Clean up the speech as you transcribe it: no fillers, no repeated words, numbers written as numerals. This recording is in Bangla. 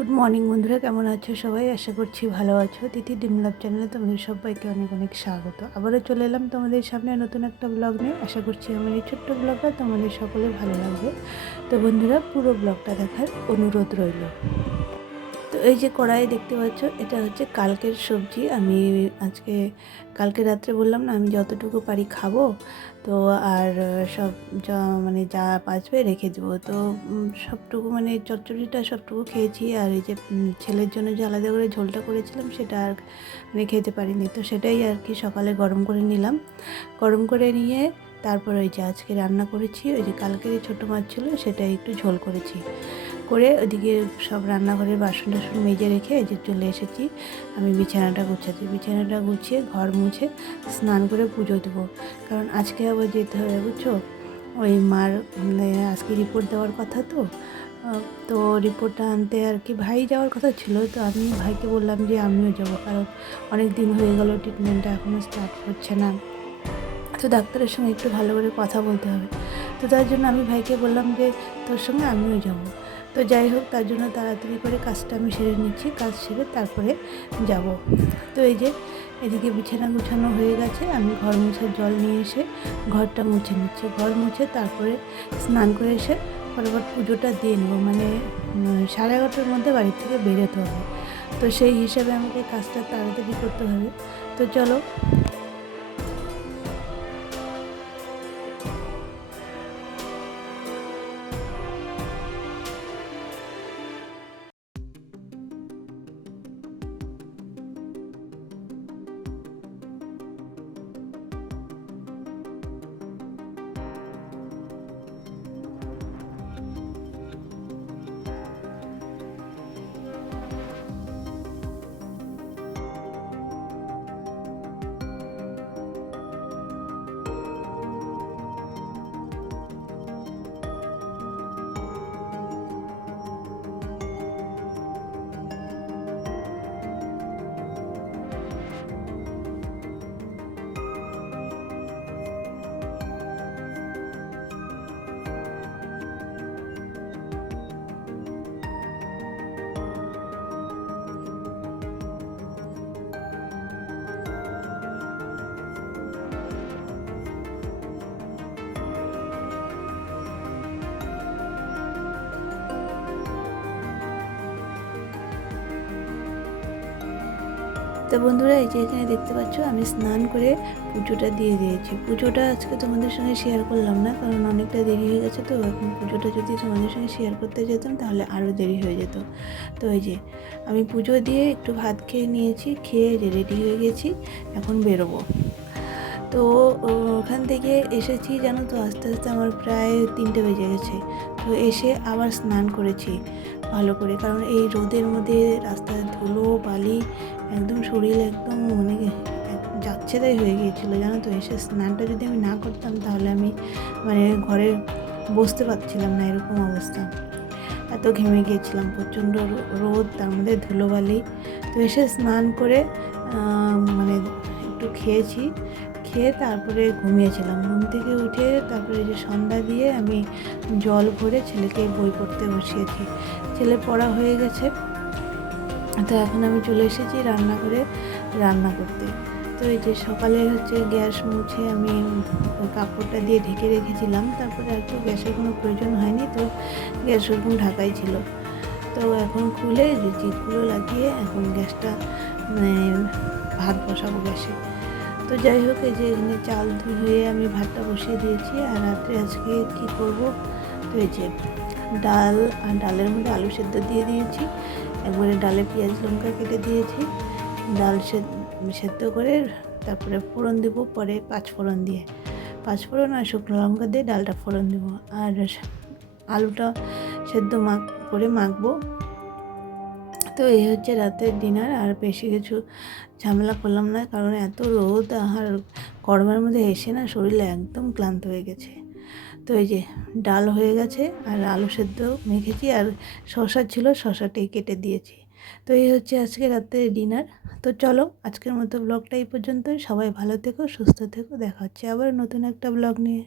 গুড মর্নিং বন্ধুরা, কেমন আছো সবাই? আশা করছি ভালো আছো। তিথি ডিম লাভ চ্যানেলে তোমাদের সবাইকে অনেক অনেক স্বাগত। আবারও চলে এলাম তোমাদের সামনে নতুন একটা ব্লগ নিয়ে। আশা করছি আমার এই ছোট্ট ব্লগটা তোমাদের সকলের ভালো লাগবে। তো বন্ধুরা, পুরো ব্লগটা দেখার অনুরোধ রইল। তো এই যে কড়াই দেখতে পাচ্ছ, এটা হচ্ছে কালকের সবজি। আমি আজকে কালকে রাত্রে বললাম না আমি যতটুকু পারি খাবো, তো আর সব মানে যা বাঁচবে রেখে দেবো। তো সবটুকু মানে চচ্চড়িটা সবটুকু খেয়েছি। আর এই যে ছেলের জন্য যে আলাদা করে ঝোলটা করেছিলাম সেটা আর মানে খেতে পারিনি, তো সেটাই আর কি সকালে গরম করে নিলাম। গরম করে নিয়ে তারপর ওই যে আজকে রান্না করেছি, ওই যে কালকের ছোটো মাছ ছিল সেটাই একটু ঝোল করেছি। করে ওদিকে সব রান্নাঘরের বাসন টাসন মেজে রেখে এই যে চলে এসেছি আমি বিছানাটা গুছাতে। বিছানাটা গুছিয়ে ঘর মুছে স্নান করে পুজো দেবো, কারণ আজকে আবার যেতে হবে বুঝছো। ওই মার আজকে রিপোর্ট দেওয়ার কথা, তো রিপোর্টটা আনতে আর কি ভাই যাওয়ার কথা ছিল। তো আমি ভাইকে বললাম যে আমিও যাবো, কারণ অনেক দিন হয়ে গেল ট্রিটমেন্টটা এখনও স্টার্ট হচ্ছে না। তো ডাক্তারের সঙ্গে একটু ভালো করে কথা বলতে হবে। তো তার জন্য আমি ভাইকে বললাম যে তোর সঙ্গে আমিও যাব। তো যাই হোক, তার জন্য তাড়াতাড়ি করে কাজটা আমি সেরে নিচ্ছি, কাজ সেরে তারপরে যাব। তো এই যে এদিকে বিছানা গুছানো হয়ে গেছে, আমি ঘর মুছার জল নিয়ে এসে ঘরটা মুছে নিচ্ছি। ঘর মুছে তারপরে স্নান করে এসে ফটাফট পুজোটা দিয়ে নেবো, মানে 11:30টার মধ্যে বাড়ি থেকে বেরোতে হবে। তো সেই হিসাবে আমাকে কাজটা তাড়াতাড়ি করতে হবে। তো চলো। তো বন্ধুরা, এই যে এখানে দেখতে পাচ্ছ আমি স্নান করে পুজোটা দিয়ে দিয়েছি। পুজোটা আজকে তোমাদের সঙ্গে শেয়ার করলাম না, কারণ অনেকটা দেরি হয়ে গেছে। তো এখন পুজোটা যদি তোমাদের সঙ্গে শেয়ার করতে যেতাম তাহলে আরও দেরি হয়ে যেত। তো এই যে আমি পুজো দিয়ে একটু ভাত খেয়ে নিয়েছি, খেয়ে যে রেডি হয়ে গেছি, এখন বেরোবো। তো ওখান থেকে এসেছি জানো তো, আস্তে আস্তে আমার প্রায় 3টে বেজে গেছে। তো এসে আবার স্নান করেছি ভালো করে, কারণ এই রোদের মধ্যে রাস্তায় ধুলো বালি একদম শরীর একদম মানে যাচ্ছে তাই হয়ে গিয়েছিলো জানো তো। এসে স্নানটা যদি আমি না করতাম তাহলে আমি মানে ঘরে বসতে পারছিলাম না, এরকম অবস্থা। এত ঘেমে গিয়েছিলাম, প্রচণ্ড রোদ, তার মধ্যে ধুলোবালি। তো এসে স্নান করে মানে একটু খেয়েছি, খেয়ে তারপরে ঘুমিয়েছিলাম। ঘুম থেকে উঠে তারপরে যে সন্ধ্যা দিয়ে আমি জল ভরে ছেলেকে বই পড়তে বসিয়েছি। ছেলে পড়া হয়ে গেছে। তো এখন আমি চলে এসেছি রান্না করতে। তো এই যে সকালে হচ্ছে গ্যাস মুছে আমি ওই কাপড়টা দিয়ে ঢেকে রেখেছিলাম, তারপরে আর তো গ্যাসের কোনো প্রয়োজন হয়নি, তো গ্যাস ওরকম ঢাকাই ছিল। তো এখন খুলে যে চিটগুলো লাগিয়ে এখন গ্যাসটা মানে ভাত বসাবো গ্যাসে। তো যাই হোক, এই যে এখানে চাল ধুয়ে আমি ভাতটা বসিয়ে দিয়েছি। আর রাত্রে আজকে কী করব, তো এই যে ডাল, আর ডালের মধ্যে আলু সেদ্ধ দিয়ে দিয়েছি, একবারে ডালে পেঁয়াজ লঙ্কা কেটে দিয়েছি। ডাল সেদ্ধ করে তারপরে ফোড়ন দেবো, পরে 5 ফোড়ন দিয়ে, 5 ফোড়ন আর শুকনো লঙ্কা দিয়ে ডালটা ফোড়ন দেবো। আর আলুটা সেদ্ধ মাখবো। তো এই হচ্ছে রাতের ডিনার। আর বেশি কিছু ঝামেলা করলাম না, কারণ এত রোদ আর গরমের মধ্যে এসে না শরীরে একদম ক্লান্ত হয়ে গেছে। তো এই যে ডাল হয়ে গেছে আর আলু সেদ্ধ মেখেছি, আর শসা ছিল, শসাটাই কেটে দিয়েছি। তো এই হচ্ছে আজকে রাতের ডিনার। তো চলো, আজকের মতো ব্লগটা এই পর্যন্তই। সবাই ভালো থেকো, সুস্থ থেকো, দেখা হচ্ছে আবার নতুন একটা ব্লগ নিয়ে।